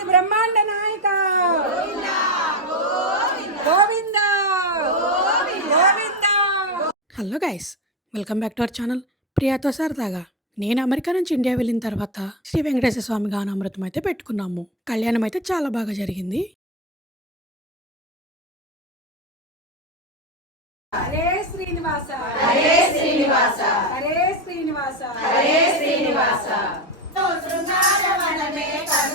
కోటి బ్రహ్మాండ నాయక. Govinda. Govinda. Hello guys welcome back to our channel. ప్రియాతో సరదాగా నేను అమెరికా నుంచి ఇండియా వెళ్ళిన తర్వాత శ్రీ వెంకటేశ్వర స్వామి గానామృతం అయితే పెట్టుకున్నాము. కళ్యాణం అయితే చాలా బాగా జరిగింది. హరే శ్రీనివాస. హరే శ్రీనివాస. హరే శ్రీనివాస. హరే శ్రీనివాస.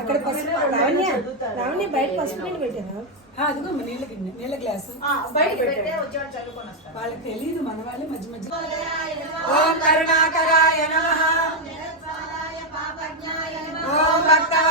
అక్కడ పసుపు లావణ్య లావణ్య బయట పసుపు నీళ్ళు పెట్టారా అదిగో నీళ్ళ గిన్నె నీళ్ళ గ్లాసు. వాళ్ళకి తెలియదు మన వాళ్ళే మధ్య మధ్య ఓం కరుణాకరాయ నమః. ఓం భక్తవత్సలాయ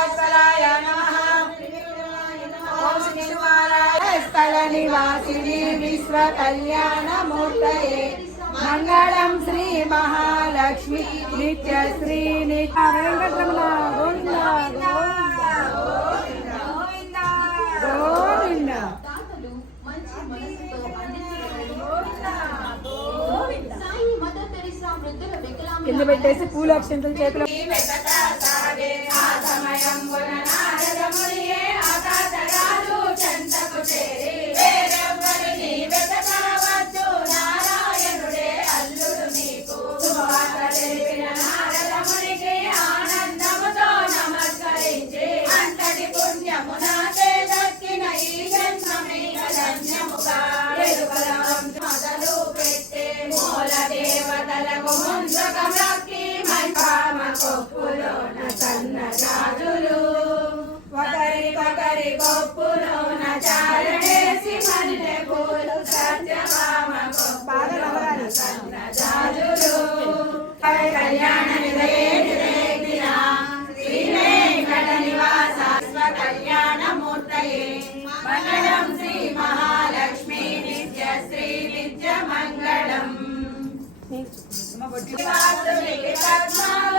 తాతలు మంచి మనసుతో సాయి మదర్ తెరిసా వృద్ధుల వికలాంగుల కింద పెట్టేసి పూల అక్షంతలు చేతిలో. ఒకరికొకరి वासविकतत्मा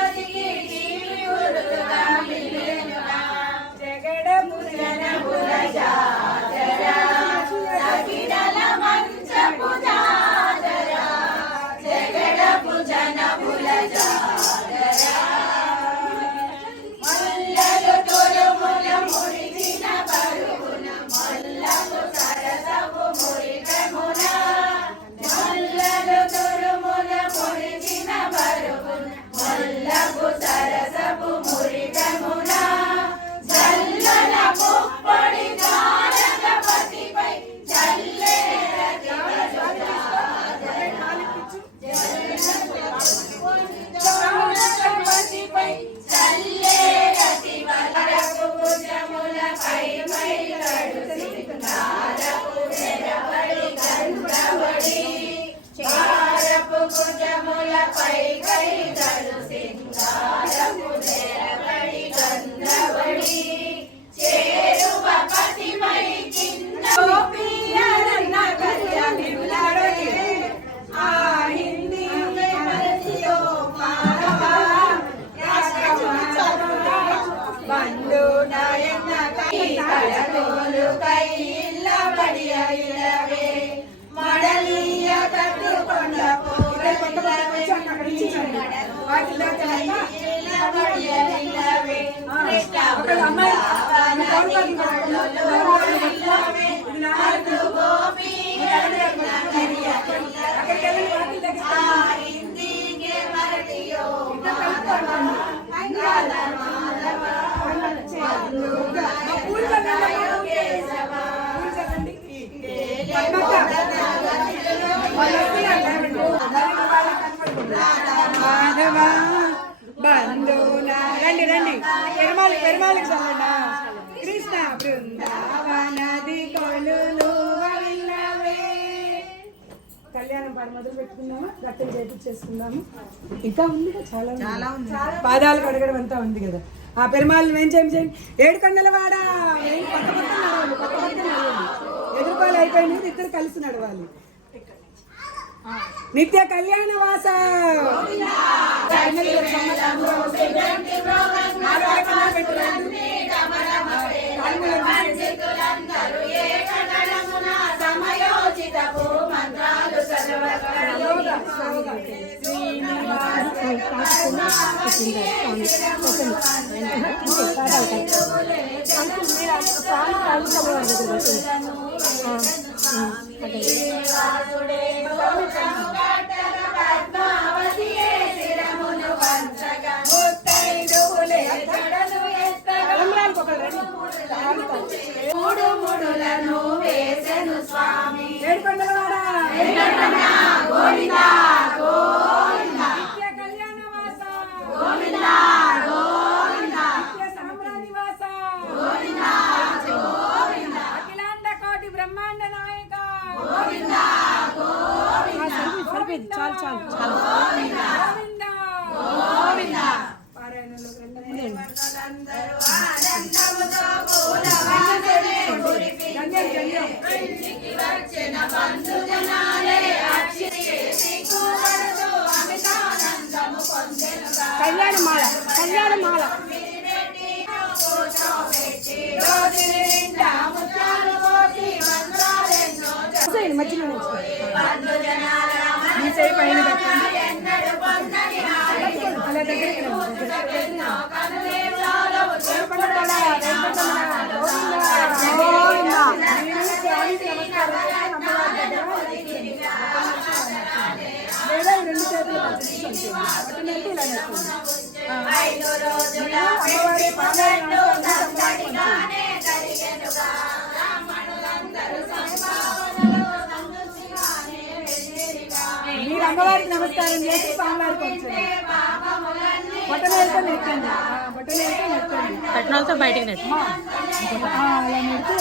రండి రండి. పెరుమాళి పెరుమాళికి చదవండి కృష్ణ బృందావనది కొలులు విన్నవే పాట మొదలు పెట్టుకుందామా? గట్టలు చేపించేసుకుందాము? ఇంకా ఉంది చాలా చాలా ఉంది. పాదాలు కడగడం అంతా ఉంది కదా. ఆ పెరుమాళ్ళు ఏం చేయం చేయండి ఏడు కొండల వాడ? కొత్త కొత్త నడవాలి కొత్త కొత్త నడవాలి. ఎదుర్కోవాలి అయిపోయింది ఇద్దరు కలిసి నడవాలి. నిత్య కళ్యాణ వాస మంత్రలు ఏ కటనమున సమయోచితపు మంత్రాలు పద్మావతి శిరమును వంచగ ముత్తైదులే కడలు మూడు మూడులను వేసెను స్వామి. కళ్యాణమాల కళ్యాణమాల సైడ్ మధ్యలో నుంచి. సైడ్ పైన అలా దగ్గరికి అమ్మవారి అమ్మవారికి పంచండి. మీరు అమ్మవారికి నమస్కారం చేసి స్వామివారికి పట్టణాలతో బయటికి నెట్ ఆ, అలా నెడితే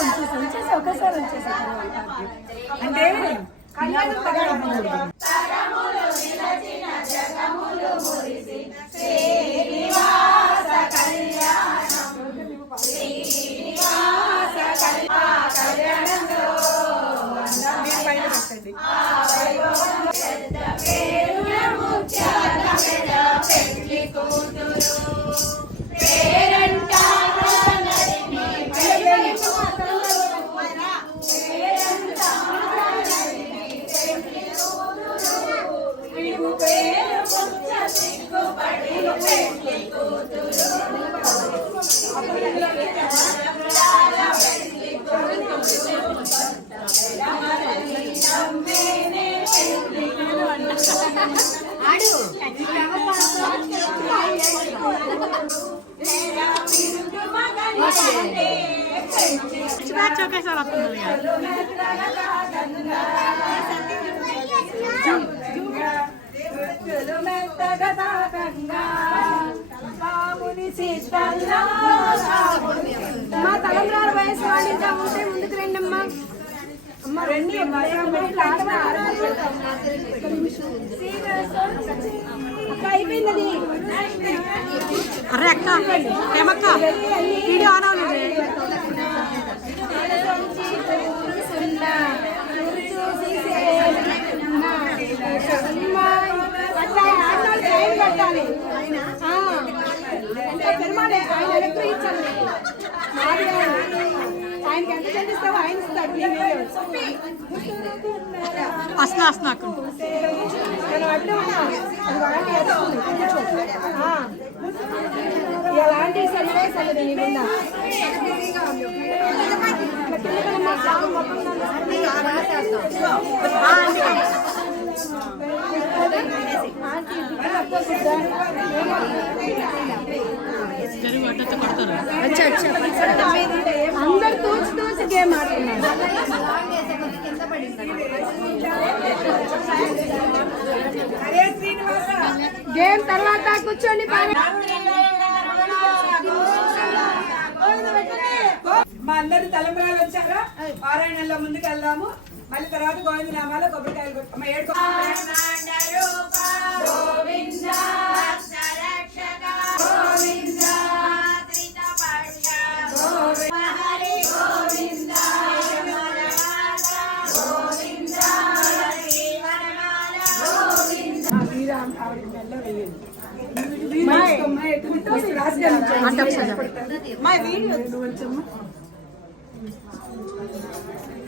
ఒకేసారి ఉంచేసి అంటే కళ్యాణం తగ్గడం మా తలంబ్రాల వయసు వాళ్ళు ఇంకా ఉంటే ముందుకు రండి అమ్మా అమ్మ రండి అక్క అయిపోయింది అరే అక్క ఏమక్క పెట్టాలి. పెరుమాడే ఆయన ఎలక్ట్రిక్ ఇచ్చాను మాది కాదు. ఆయనకి ఎంత చెల్లిస్తావో ఆయన ఇస్తాడు. నేను వస్తున్నా వస్తున్నా అక్క నేను అడ్డు ఉన్నా. అది గేమ్ తర్వాత కూర్చోండి మా అందరు తలంబరాలు వచ్చారా. పారాయణంలో ముందుకు వెళ్దాము మళ్ళీ తర్వాత గోవింద నామాలో కొబ్బరికాయలు కొట్టు అమ్మ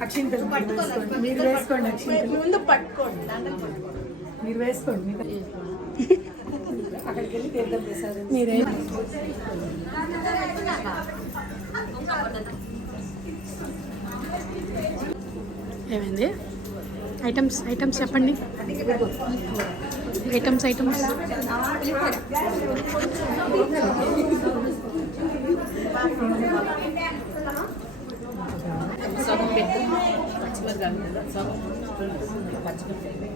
అక్షింతలు. మీరు వేసుకోండి. మీరు వేసుకోండి అక్షింతలు. ముందు పట్టుకోండి. మీరు వేసుకోండి మీరు అక్కడికి వెళ్ళి తీర్థం ప్రసాదం. మీరే. ఏమైంది? ఐటమ్స్ ఐటమ్స్ చెప్పండి. ఐటమ్స్ ఐటమ్స్ సగం పెట్టు. సగం. పచ్చిమిరకాయలు